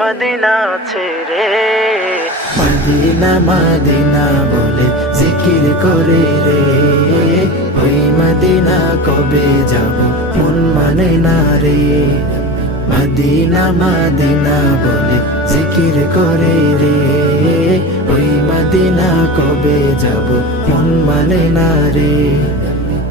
Medina ছেড়ে Medina Medina বলে জিকির করে রে। ওই মদিনা কবে যাব মন মানে না রে। মদিনা মদিনা বলে জিকির করে রে। ওই মদিনা কবে যাব মন মানে না রে।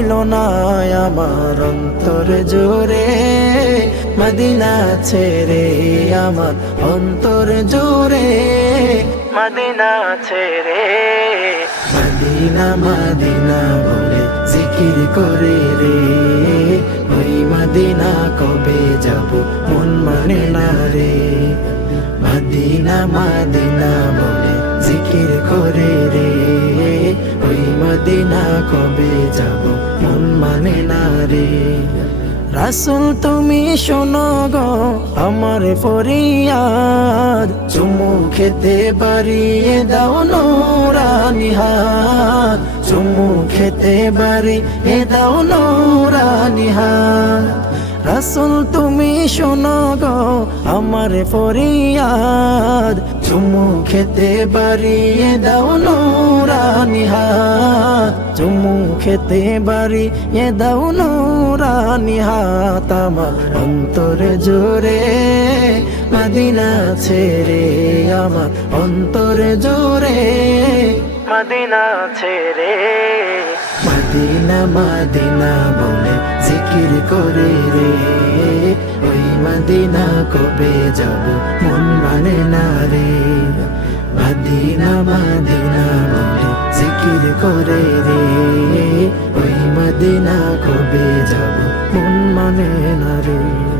রইল না আমার অন্তর জোরে, মদিনা ছেড়ে আমার অন্তর জোরে, মদিনা ছেড়ে। মদিনা মদিনা বলে জিকির করে রে, ওই মদিনা কবে যাব মন মানে না রে। মদিনা মদিনা বলে জিকির করে রে, ওই মদিনা কবে যাব রে। রাসুল, তুমি শোনো গো, আমার ফরিয়াদ। চুমু খেতে বাড়িয়ে দাও নোরানি হাত চুমু খেতে বাড়িয়ে দাও নোরানি হাত রাসুল, তুমি শোনো গো, আমার ফরিয়াদ। চুমু খেতে বাড়িয়ে দাও নোরানি হাত চুমু খেতে এ দাও নোরানি হাত আমার অন্তর জোরে। মদিনা ছেড়ে আমার অন্তর জোরে। মদিনা ছেড়ে। মদিনা মদিনা বলে জিকির করে রে। ওই মদিনা কবে যাব মন মানে না রে। মদিনা মদিনা বলে জিকির করে রে। মদিনা কবে যাব? মন মানে না রে।